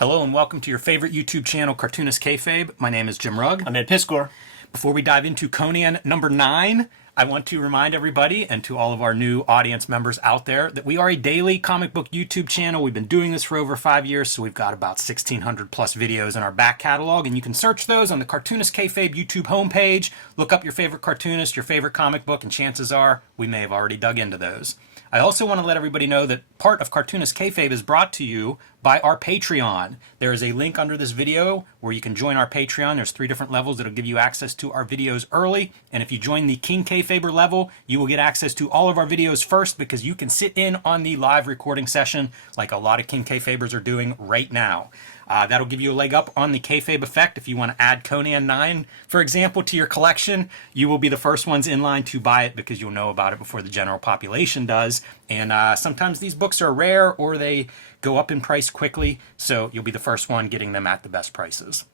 Hello and welcome to your favorite YouTube channel, Cartoonist Kayfabe. My name is Jim Rugg. I'm Ed Piscor. Before we dive into Conan number 9, I want to remind everybody and to all of our new audience members out there that we are a daily comic book YouTube channel. We've been doing this for over 5 years, so we've got about 1,600 plus videos in our back catalog, and you can search those on the Cartoonist Kayfabe YouTube homepage. Look up your favorite cartoonist, your favorite comic book, and chances are we may have already dug into those. I also want to let everybody know that part of Cartoonist Kayfabe is brought to you by our Patreon. There is a link under this video where you can join our Patreon. There's 3 different levels that'll give you access to our videos early. And if you join the King Kayfaber level, you will get access to all of our videos first because you can sit in on the live recording session like a lot of King Kayfabers are doing right now. That'll give you a leg up on the Kayfabe effect. If you want to add Conan 9, for example, to your collection, you will be the first ones in line to buy it because you'll know about it before the general population does. And sometimes these books are rare or they go up in price quickly, so you'll be the first one getting them at the best prices.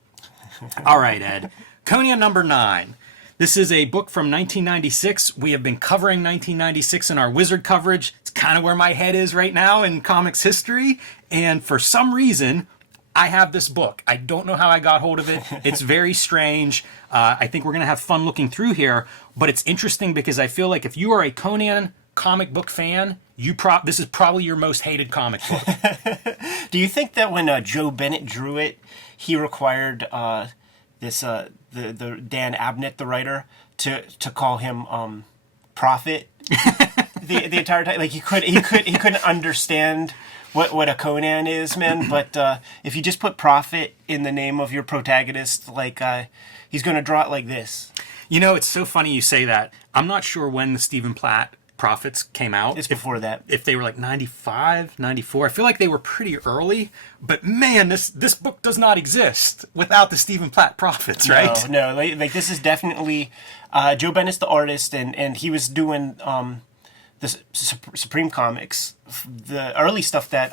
All right, Ed. Conan number 9. This is a book from 1996. We have been covering 1996 in our Wizard coverage. It's kind of where my head is right now in comics history. And for some reason, I have this book. I don't know how I got hold of it. It's very strange. I think we're going to have fun looking through here. But it's interesting because I feel like if you are a Conan comic book fan, this is probably your most hated comic book. Do you think that when Joe Bennett drew it, he required the Dan Abnett, the writer, to call him Prophet the entire time? Like he couldn't understand what a Conan is, man. But if you just put Prophet in the name of your protagonist, like he's going to draw it like this. You know, it's so funny you say that. I'm not sure when the Stephen Platt Prophets came out. It's before that. If they were like 95, 94. I feel like they were pretty early. But man, this book does not exist without the Stephen Platt Prophets, right? No. Like this is definitely Joe Bennett's the artist, and he was doing the Supreme Comics, the early stuff that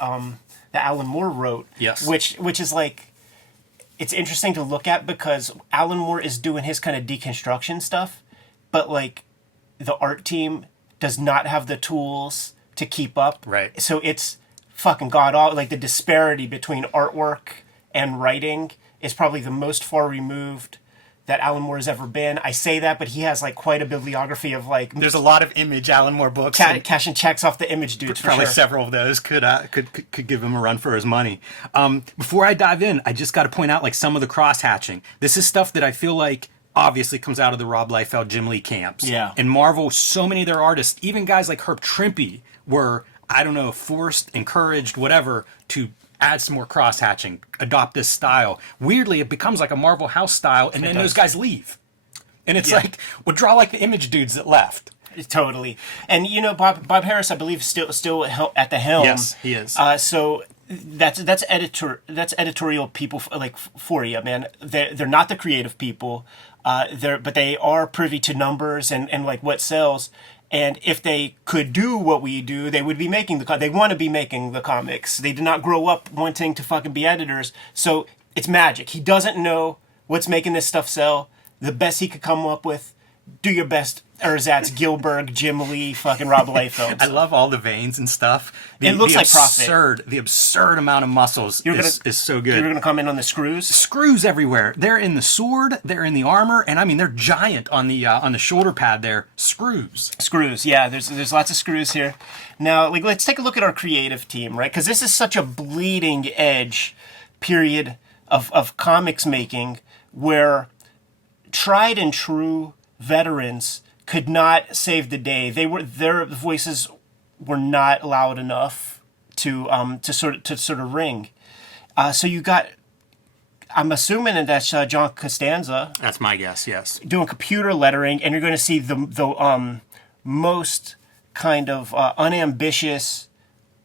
Alan Moore wrote. Yes. Which is like, it's interesting to look at because Alan Moore is doing his kind of deconstruction stuff, but like the art team does not have the tools to keep up. Right. So it's fucking god awful. Like the disparity between artwork and writing is probably the most far removed that Alan Moore has ever been. I say that, but he has like quite a bibliography of like. There's a lot of Image Alan Moore books. Cashing checks off the Image dudes. Probably for sure. Several of those could give him a run for his money. Before I dive in, I just got to point out like some of the cross hatching. This is stuff that I feel like obviously comes out of the Rob Liefeld, Jim Lee camps. Yeah. And Marvel, so many of their artists, even guys like Herb Trimpe, were, I don't know, forced, encouraged, whatever, to add some more cross-hatching, adopt this style. Weirdly, it becomes like a Marvel house style, and then those guys leave. And it's like, well, draw like the Image dudes that left. Totally. And, you know, Bob Harris, I believe, still at the helm. Yes, he is. So that's editorial people like for you, man. They're not the creative people. But they are privy to numbers and like what sells. And if they could do what we do, they would be making they want to be making the comics. They did not grow up wanting to fucking be editors. So it's magic. He doesn't know what's making this stuff sell. The best he could come up with, do your best. Erzatz, Gilbert, Jim Lee, fucking Rob Liefeld. I love all the veins and stuff. It looks like Prophet. The absurd amount of muscles is so good. You're going to comment on the screws? Screws everywhere. They're in the sword, they're in the armor, and I mean, they're giant on the shoulder pad there. Screws. Screws, yeah. There's lots of screws here. Now, like, let's take a look at our creative team, right? Because this is such a bleeding edge period of comics making where tried and true veterans could not save the day. Their voices were not loud enough to sort of ring. So you got, I'm assuming that that's John Costanza. That's my guess. Yes. Doing computer lettering, and you're going to see the most kind of unambitious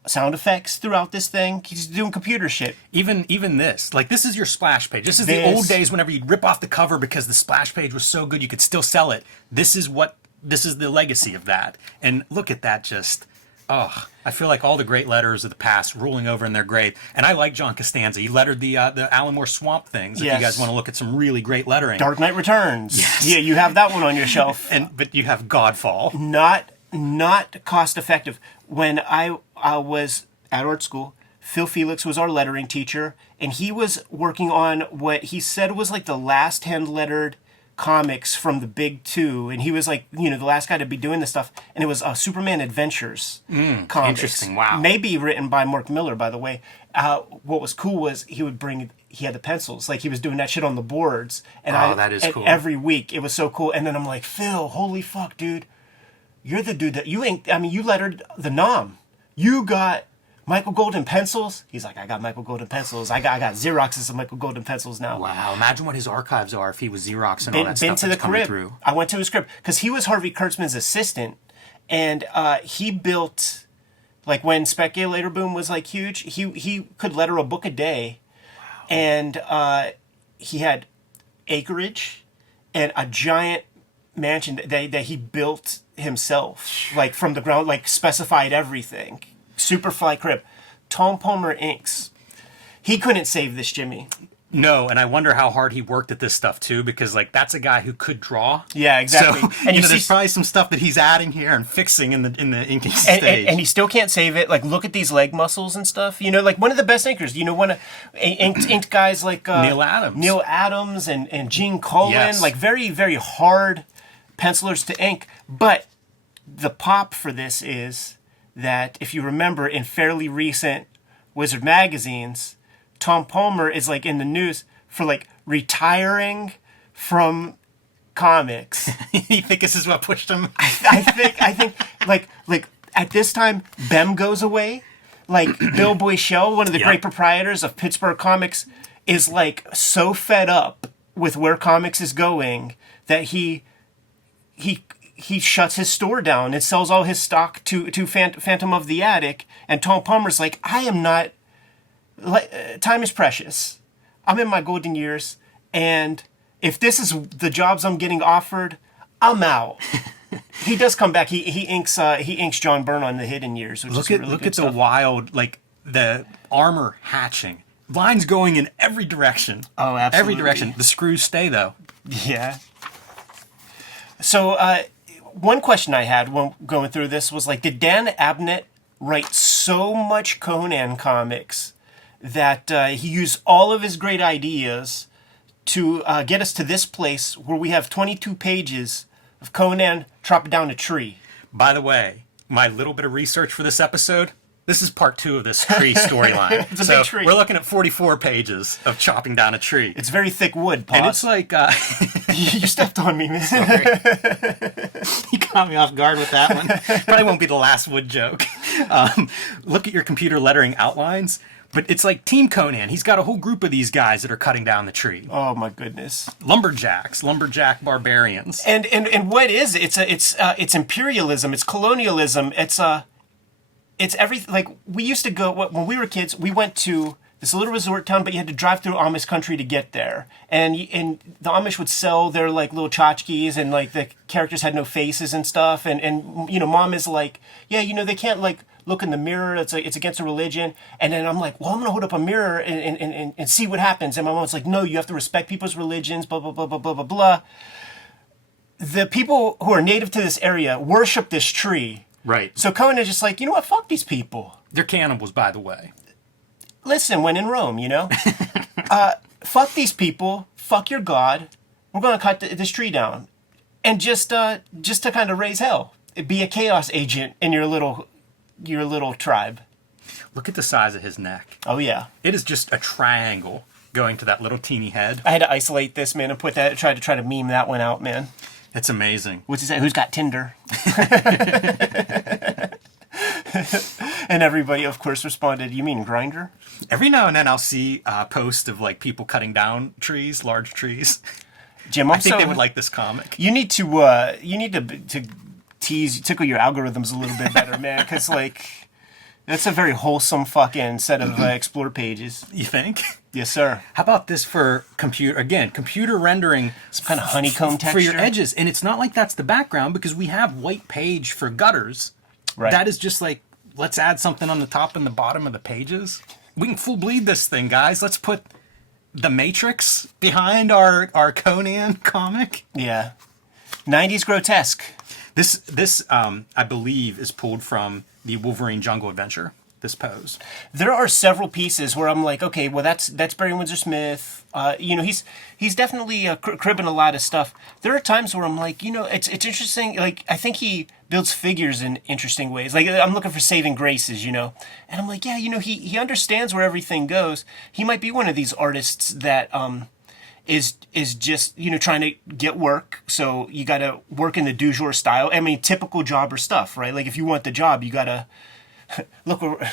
sound effects throughout this thing. He's doing computer shit. Even this, like this is your splash page. This is the old days whenever you'd rip off the cover because the splash page was so good you could still sell it. This is the legacy of that. And look at that, just I feel like all the great letterers of the past rolling over in their grave. And I like John Costanza. He lettered the Alan Moore Swamp Things. If you guys want to look at some really great lettering. Dark Knight Returns. Yes. Yeah, you have that one on your shelf. But you have Godfall. Not cost effective. When I was at art school, Phil Felix was our lettering teacher, and he was working on what he said was like the last hand-lettered comics from the big two, and he was like, the last guy to be doing this stuff, and it was Superman Adventures comics. Interesting, wow. Maybe written by Mark Miller, by the way. What was cool was he had the pencils, like he was doing that shit on the boards, and that is cool. Every week it was so cool. And then I'm like, Phil, holy fuck, dude, you're the dude that you lettered the Nom. You got Michael Golden pencils? He's like, I got Michael Golden pencils. I got Xeroxes of Michael Golden pencils now. Wow, imagine what his archives are if he was Xeroxing all that stuff Been to the crib. Through. I went to his crib because he was Harvey Kurtzman's assistant, and he built, like when Speculator Boom was like huge, he could letter a book a day. Wow. And he had acreage and a giant mansion that he built himself, like from the ground, like specified everything. Superfly crib. Tom Palmer inks. He couldn't save this, Jimmy. No, and I wonder how hard he worked at this stuff too, because like that's a guy who could draw. Yeah, exactly. So, and there's probably some stuff that he's adding here and fixing in the inking stage. And he still can't save it. Like, look at these leg muscles and stuff. Like one of the best inkers. One of inked guys like Neil Adams and Gene Colan. Yes. Like very, very hard pencilers to ink. But the pop for this is that if you remember in fairly recent Wizard magazines, Tom Palmer is like in the news for like retiring from comics. You think this is what pushed him? I think like at this time Bem goes away. Like Bill Boychelle, one of the great proprietors of Pittsburgh Comics, is like so fed up with where comics is going that he shuts his store down and sells all his stock to Phantom of the Attic. And Tom Palmer's like, I am not. Time is precious. I'm in my golden years, and if this is the jobs I'm getting offered, I'm out. He does come back. He inks John Byrne on the Hidden Years. Which Look is really at good the stuff. wild, like the armor hatching. Lines going in every direction. Oh, absolutely. Every direction. The screws stay though. Yeah. So one question I had when going through this was like, did Dan Abnett write so much Conan comics that he used all of his great ideas to get us to this place where we have 22 pages of Conan chopping down a tree? By the way, my little bit of research for this episode, this is part 2 of this tree storyline. It's a big tree. We're looking at 44 pages of chopping down a tree. It's very thick wood, Paul. And it's like... You stepped on me, man. Sorry. You caught me off guard with that one. Probably won't be the last wood joke. Look at your computer lettering outlines. But it's like Team Conan. He's got a whole group of these guys that are cutting down the tree. Oh my goodness! Lumberjack barbarians. And what is it? It's imperialism. It's colonialism. It's everything. Like we used to go when we were kids. We went to this little resort town, but you had to drive through Amish country to get there. And the Amish would sell their like little tchotchkes, and like the characters had no faces and stuff. And Mom is like, yeah, they can't like look in the mirror. It's against a religion. And then I'm like, well, I'm gonna hold up a mirror and see what happens. And my mom's like, no, you have to respect people's religions. Blah blah blah blah blah blah blah. The people who are native to this area worship this tree. Right. So Conan is just like, you know what? Fuck these people. They're cannibals, by the way. Listen, when in Rome, fuck these people. Fuck your god. We're gonna cut this tree down, and just to kind of raise hell. Be a chaos agent in your little tribe. Look at the size of his neck. Oh yeah. It is just a triangle going to that little teeny head. I had to isolate this, man, and try to meme that one out, man. It's amazing. What's he say? Who's got Tinder? And everybody, of course, responded, you mean Grindr? Every now and then I'll see a post of like people cutting down trees, large trees. Jim, I think they would like this comic. You need to tickle your algorithms a little bit better, man, because like that's a very wholesome fucking set of explore pages. You think? Yes, sir. How about this for computer rendering some kind of honeycomb texture for your edges? And it's not like that's the background because we have white page for gutters. Right. That is just like, let's add something on the top and the bottom of the pages. We can full bleed this thing, guys. Let's put the Matrix behind our Conan comic. Yeah. 90s grotesque. This I believe is pulled from the Wolverine Jungle Adventure. this pose? There are several pieces where I'm like, okay, well that's Barry Windsor Smith. He's definitely cribbing a lot of stuff. There are times where I'm like, it's interesting. Like I think he builds figures in interesting ways. Like I'm looking for saving graces, and I'm like, yeah, he understands where everything goes. He might be one of these artists that is just trying to get work. So you got to work in the du jour style. I mean, typical jobber stuff, right? Like if you want the job, you got to look. We're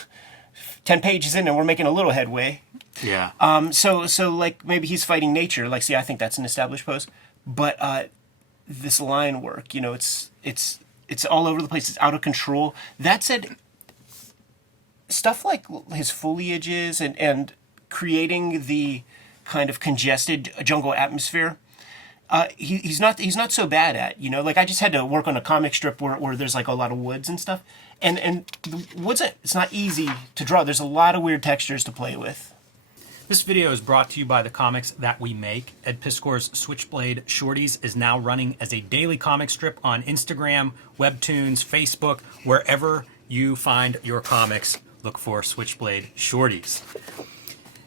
10 pages in and we're making a little headway. Yeah. So like maybe he's fighting nature. Like, see, I think that's an established pose, but this line work, it's all over the place. It's out of control. That said, stuff like his foliages and creating the kind of congested jungle atmosphere, he's not so bad at. Like I just had to work on a comic strip where there's like a lot of woods and stuff, and the woods, it's not easy to draw. There's a lot of weird textures to play with. This video is brought to you by the comics that we make. Ed Piskor's Switchblade Shorties is now running as a daily comic strip on Instagram, Webtoons, Facebook, wherever you find your comics. Look for Switchblade Shorties.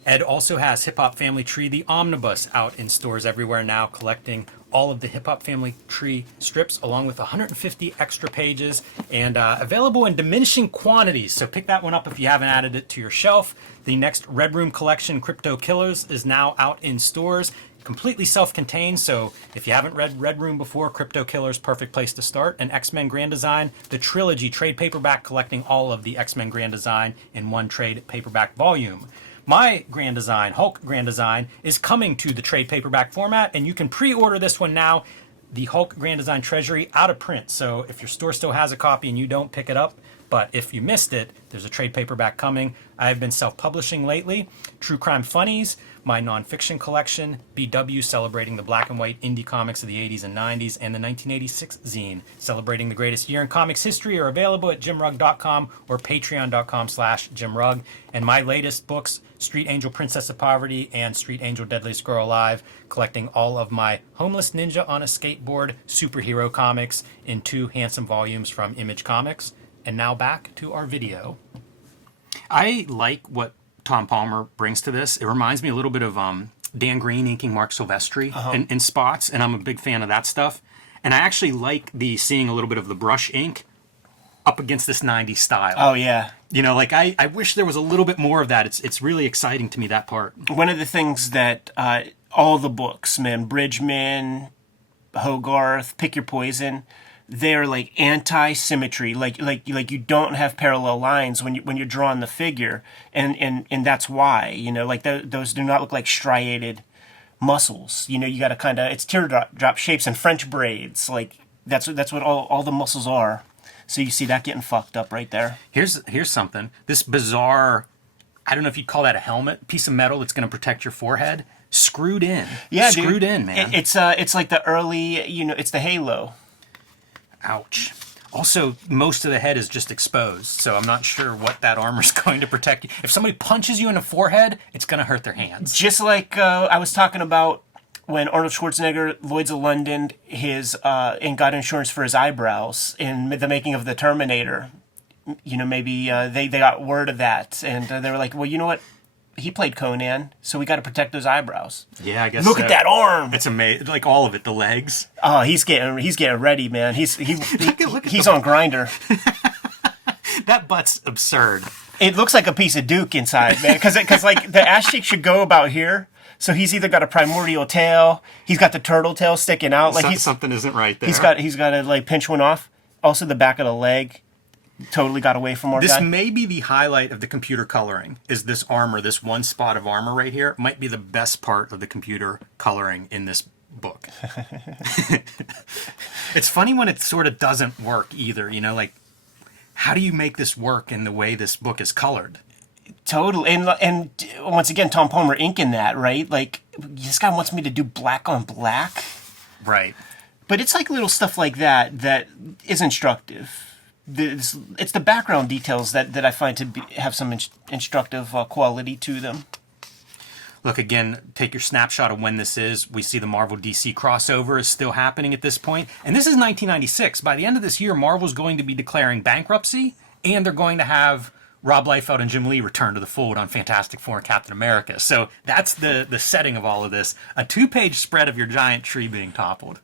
Ed also has Hip Hop Family Tree, the Omnibus, out in stores everywhere now, collecting all of the Hip Hop Family Tree strips, along with 150 extra pages, and available in diminishing quantities. So pick that one up if you haven't added it to your shelf. The next Red Room collection, Crypto Killers, is now out in stores. Completely self-contained, so if you haven't read Red Room before, Crypto Killers, perfect place to start. And X-Men Grand Design, the trilogy trade paperback, collecting all of the X-Men Grand Design in one trade paperback volume. My Grand Design, Hulk Grand Design, is coming to the trade paperback format, and you can pre-order this one now. The Hulk Grand Design Treasury, out of print, so if your store still has a copy and you don't, pick it up. But if you missed it, there's a trade paperback coming. I've been self-publishing lately. True Crime Funnies, my nonfiction collection. BW, celebrating the black and white indie comics of the 80s and 90s. And the 1986 zine, celebrating the greatest year in comics history, are available at jimrugg.com or patreon.com/jimrugg. And my latest books, Street Angel Princess of Poverty and Street Angel Deadliest Girl Alive, collecting all of my Homeless Ninja on a Skateboard superhero comics in 2 handsome volumes from Image Comics. And now back to our video. I like what Tom Palmer brings to this. It reminds me a little bit of Dan Green inking Mark Silvestri in spots, and I'm a big fan of that stuff. And I actually like seeing a little bit of the brush ink up against this 90s style. Oh, yeah. Like I wish there was a little bit more of that. It's really exciting to me, that part. One of the things that all the books, man, Bridgman, Hogarth, Pick Your Poison, they're like anti-symmetry, like you don't have parallel lines when you're drawing the figure, and that's why, like those do not look like striated muscles. You got to kind of, it's teardrop shapes and French braids, like that's what all the muscles are. So you see that getting fucked up right there. Here's something. This bizarre, I don't know if you'd call that a helmet, piece of metal that's going to protect your forehead, screwed in. Yeah, screwed dude. in, man. It's like the early, it's the halo. Ouch. Also, most of the head is just exposed, so I'm not sure what that armor's going to protect you. If somebody punches you in the forehead, it's going to hurt their hands. Just like I was talking about when Arnold Schwarzenegger, Lloyd's of London, and got insurance for his eyebrows in the making of the Terminator. Maybe they got word of that, and they were like, well, you know what? He played Conan, so we got to protect those eyebrows. Yeah, I guess. Look at that arm. It's amazing, like all of it, the legs. Oh, he's getting ready, man. He's on Grindr. That butt's absurd. It looks like a piece of Duke inside, man. Because like the ass cheek should go about here. So he's either got a primordial tail, he's got the turtle tail sticking out, like something isn't right there. He's got to like pinch one off. Also, the back of the leg totally got away from our This guy. may be the highlight of the computer coloring, is this armor, this one spot of armor right here, might be the best part of the computer coloring in this book. It's funny when it sort of doesn't work either, like, how do you make this work in the way this book is colored? Totally. And once again, Tom Palmer inking that, right? Like, this guy wants me to do black on black. Right. But it's like little stuff like that is instructive. It's the background details that I find to have some instructive quality to them. Look, again, take your snapshot of when this is. We see the Marvel DC crossover is still happening at this point. And this is 1996. By the end of this year, Marvel's going to be declaring bankruptcy, and they're going to have Rob Liefeld and Jim Lee return to the fold on Fantastic Four and Captain America. So that's the setting of all of this. A 2-page spread of your giant tree being toppled.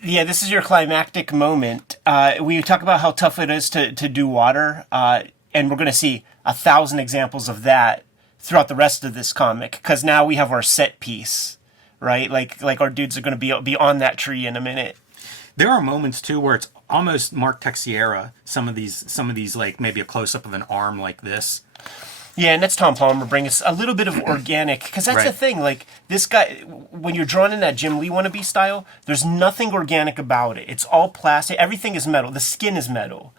Yeah, this is your climactic moment. We talk about how tough it is to do water, and we're going to see 1,000 examples of that throughout the rest of this comic, because now we have our set piece, right? Like our dudes are going to be on that tree in a minute. There are moments too where it's almost Mark Texiera. Some of these like maybe a close up of an arm like this. Yeah, and that's Tom Palmer bringing us a little bit of organic, because that's the thing. Like this guy, when you're drawn in that Jim Lee wannabe style, there's nothing organic about it. It's all plastic. Everything is metal. The skin is metal.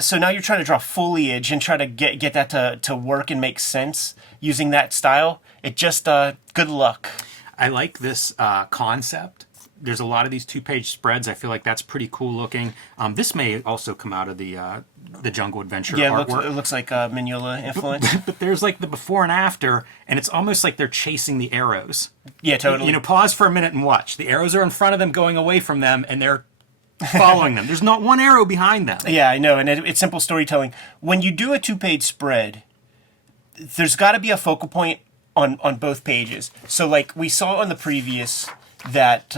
So now you're trying to draw foliage and try to get that to work and make sense using that style. It just good luck. I like this concept. There's a lot of these 2-page spreads. I feel like that's pretty cool looking. This may also come out of the Jungle Adventure artwork. It looks like Mignola influence. But there's like the before and after, and it's almost like they're chasing the arrows. Yeah, totally. You know, pause for a minute and watch. The arrows are in front of them, going away from them, and they're following them. There's not one arrow behind them. Yeah, I know, and it's simple storytelling. When you do a 2-page spread, there's got to be a focal point on both pages. So, like we saw on the previous, that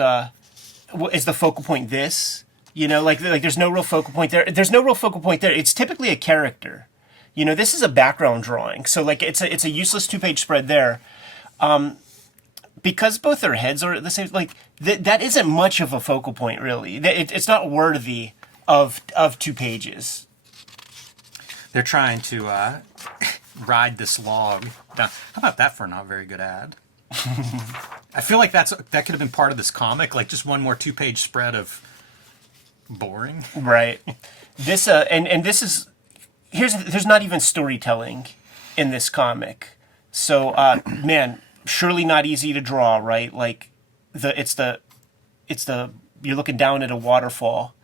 is the focal point this. You know, like there's no real focal point there. There's no real focal point there. It's typically a character. You know, this is a background drawing, so like it's a useless 2-page spread there. Because both their heads are the same, like that isn't much of a focal point, really. It's not worthy of 2 pages. They're trying to ride this log. Now, how about that for a not very good ad? I feel like that could have been part of this comic, like just one more 2-page spread of boring. Right. This and this is there's not even storytelling in this comic. So man, surely not easy to draw, right? Like it's the you're looking down at a waterfall.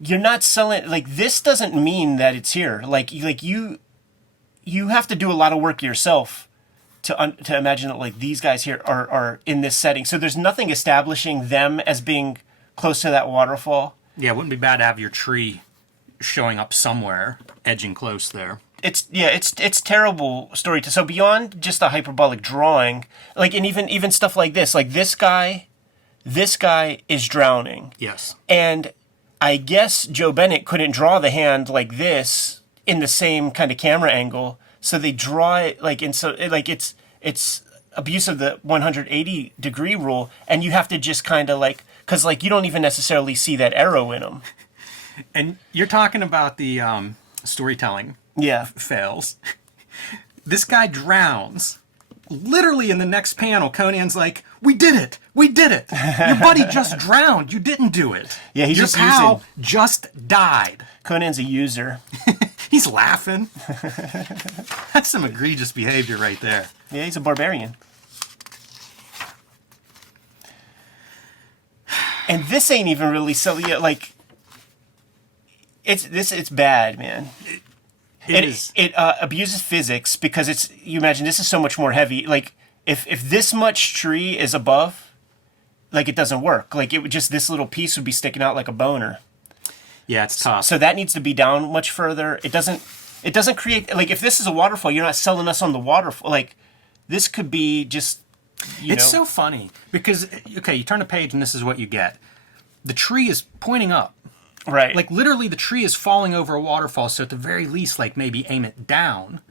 You're not selling, like this doesn't mean that it's here. Like you have to do a lot of work yourself to imagine that like these guys here are in this setting. So there's nothing establishing them as being close to that waterfall. Yeah, it wouldn't be bad to have your tree showing up somewhere, edging close there. It's terrible story. So beyond just a hyperbolic drawing, like, and even stuff like this guy is drowning. Yes. And I guess Joe Bennett couldn't draw the hand like this in the same kind of camera angle. So they draw it like, and so like it's abuse of the 180-degree rule, and you have to just kind of like, because like you don't even necessarily see that arrow in them. And you're talking about the storytelling. Yeah. Fails. This guy drowns. Literally in the next panel, Conan's like, "We did it! We did it! Your buddy just drowned. You didn't do it. Yeah, he's your just pal using. just died." Conan's a user. He's laughing. That's some egregious behavior right there. Yeah, he's a barbarian. And this ain't even really so. Yeah, like it's bad, man. It abuses physics because you imagine this is so much more heavy. Like if this much tree is above, like it doesn't work. Like it would just, this little piece would be sticking out like a boner. Yeah, it's tough. So that needs to be down much further. It doesn't create, like if this is a waterfall, you're not selling us on the waterfall. Like this could be just, it's so funny because, okay, you turn a page and this is what you get. The tree is pointing up. Right. Like literally the tree is falling over a waterfall, so at the very least, like maybe aim it down.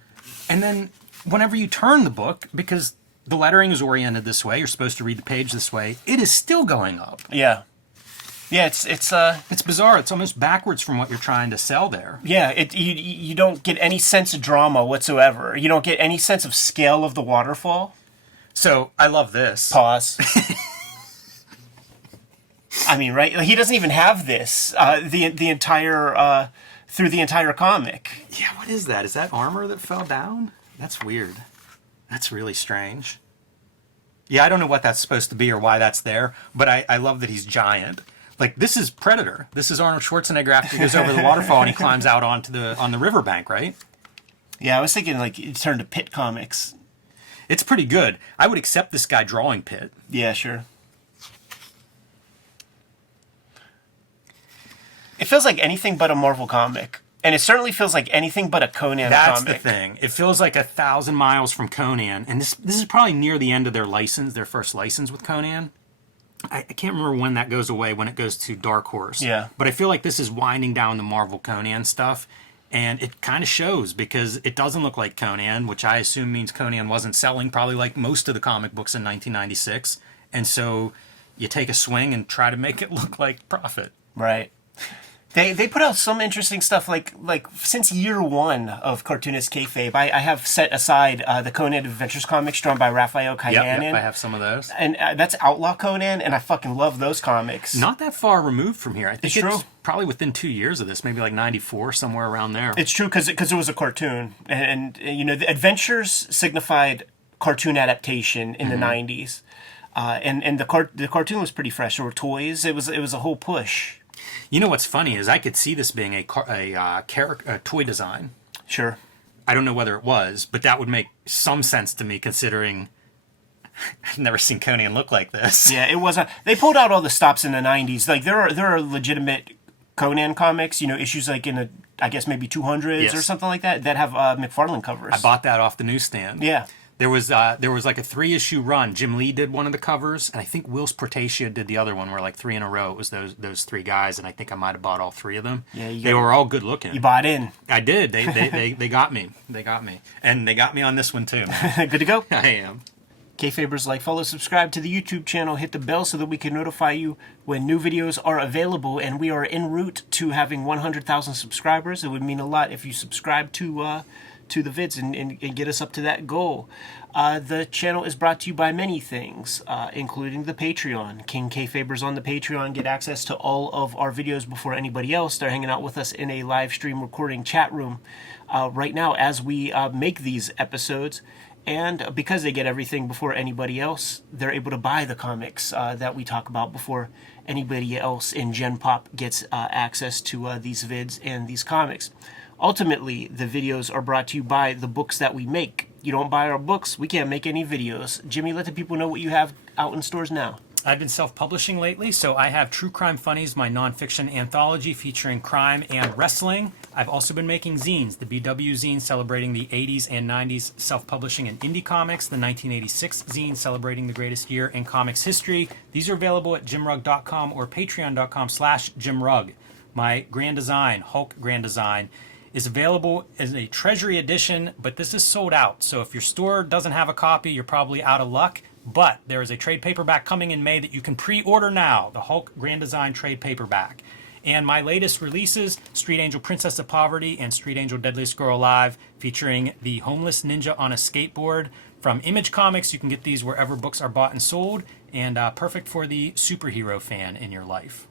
And then whenever you turn the book, because the lettering is oriented this way, you're supposed to read the page this way, it is still going up. Yeah. Yeah, it's bizarre. It's almost backwards from what you're trying to sell there. Yeah, you don't get any sense of drama whatsoever. You don't get any sense of scale of the waterfall. So I love this. Pause. I mean, right? Like, he doesn't even have this the entire through the entire comic. Yeah, what is that? Is that armor that fell down? That's weird. That's really strange. Yeah, I don't know what that's supposed to be or why that's there, but I love that he's giant. Like, this is Predator. This is Arnold Schwarzenegger after he goes over the waterfall and he climbs out on the riverbank, right? Yeah, I was thinking like it turned to Pitt comics. It's pretty good. I would accept this guy drawing Pitt. Yeah, sure. It feels like anything but a Marvel comic. And it certainly feels like anything but a Conan That's comic. the thing. It feels like 1,000 miles from Conan, and this is probably near the end of their license, their first license with Conan. I can't remember when that goes away, when it goes to Dark Horse. Yeah. But I feel like this is winding down the Marvel Conan stuff, and it kind of shows because it doesn't look like Conan, which I assume means Conan wasn't selling probably like most of the comic books in 1996. And so you take a swing and try to make it look like Prophet. Right. They put out some interesting stuff like since year one of Cartoonist Kayfabe. I have set aside the Conan Adventures comics drawn by Raphael Kayanin. Yep, I have some of those. And that's Outlaw Conan, and I fucking love those comics. Not that far removed from here. I think It's true. Probably within 2 years of this, maybe like 94, somewhere around there. It's true because it was a cartoon, and you know the Adventures signified cartoon adaptation in the '90s, and the cartoon was pretty fresh. There were toys. It was a whole push. You know what's funny is I could see this being a toy design. Sure. I don't know whether it was, but that would make some sense to me considering I've never seen Conan look like this. Yeah, it was. They pulled out all the stops in the '90s. Like there are legitimate Conan comics. You know, issues like in the I guess maybe 200s Yes. or something like that that have McFarlane covers. I bought that off the newsstand. Yeah. There was like a 3-issue run. Jim Lee did one of the covers, and I think Will Portacia did the other one, where like 3 in a row. It was those 3 guys, and I think I might have bought all 3 of them. Yeah, they were all good looking. You bought in. I did. They got me. They got me, and they got me on this one too. Good to go. I am. Kayfabers, like, follow, subscribe to the YouTube channel, hit the bell so that we can notify you when new videos are available, and we are en route to having 100,000 subscribers. It would mean a lot if you subscribe to the vids and get us up to that goal. The channel is brought to you by many things, including the Patreon. King Kayfabers on the Patreon get access to all of our videos before anybody else. They're hanging out with us in a live stream recording chat room right now as we make these episodes. And because they get everything before anybody else, they're able to buy the comics that we talk about before anybody else in Gen Pop gets access to these vids and these comics. Ultimately, the videos are brought to you by the books that we make. You don't buy our books, we can't make any videos. Jimmy, let the people know what you have out in stores now. I've been self-publishing lately, so I have True Crime Funnies, my nonfiction anthology featuring crime and wrestling. I've also been making zines, the BW zine celebrating the 80s and 90s self-publishing and indie comics, the 1986 zine celebrating the greatest year in comics history. These are available at jimrugg.com or patreon.com/jimrugg. My Grand Design, Hulk Grand Design, is available as a treasury edition, but this is sold out. So if your store doesn't have a copy, you're probably out of luck. But there is a trade paperback coming in May that you can pre-order now, the Hulk Grand Design trade paperback. And my latest releases, Street Angel Princess of Poverty and Street Angel Deadliest Girl Alive, featuring the homeless ninja on a skateboard. From Image Comics, you can get these wherever books are bought and sold, and perfect for the superhero fan in your life.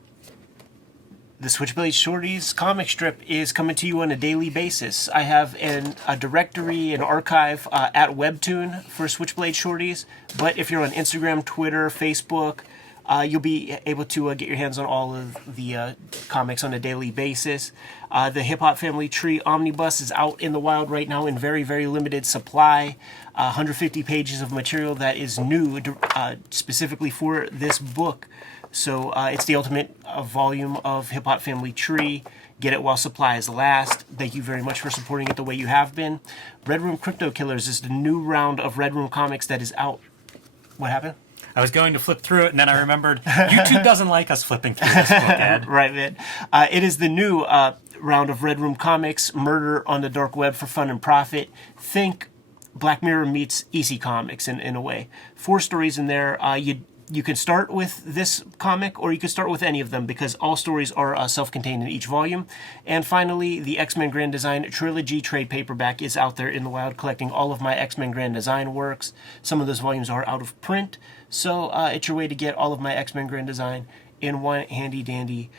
The Switchblade Shorties comic strip is coming to you on a daily basis. I have a directory, an archive at Webtoon for Switchblade Shorties. But if you're on Instagram, Twitter, Facebook, you'll be able to get your hands on all of the comics on a daily basis. The Hip Hop Family Tree Omnibus is out in the wild right now in very, very limited supply. 150 pages of material that is new specifically for this book. So it's the ultimate volume of Hip Hop Family Tree. Get it while supplies last. Thank you very much for supporting it the way you have been. Red Room Crypto Killers is the new round of Red Room comics that is out. What happened? I was going to flip through it, and then I remembered YouTube doesn't like us flipping through this book, Ed. Right, man. It is the new round of Red Room comics, Murder on the Dark Web for Fun and Profit. Think Black Mirror meets EC Comics in a way. 4 stories in there. You can start with this comic, or you can start with any of them, because all stories are self-contained in each volume. And finally, the X-Men Grand Design Trilogy trade paperback is out there in the wild, collecting all of my X-Men Grand Design works. Some of those volumes are out of print, so it's your way to get all of my X-Men Grand Design in one handy-dandy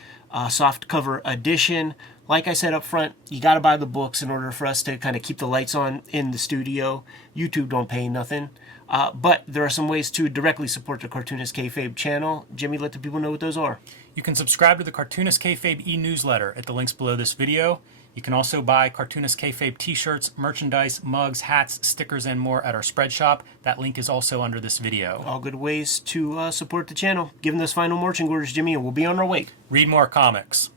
soft cover edition. Like I said up front, you got to buy the books in order for us to kind of keep the lights on in the studio. YouTube don't pay nothing. But there are some ways to directly support the Cartoonist Kayfabe channel. Jimmy, let the people know what those are. You can subscribe to the Cartoonist Kayfabe e-newsletter at the links below this video. You can also buy Cartoonist Kayfabe t-shirts, merchandise, mugs, hats, stickers, and more at our spread shop. That link is also under this video. All good ways to support the channel. Give them those final marching orders, Jimmy, and we'll be on our way. Read more comics.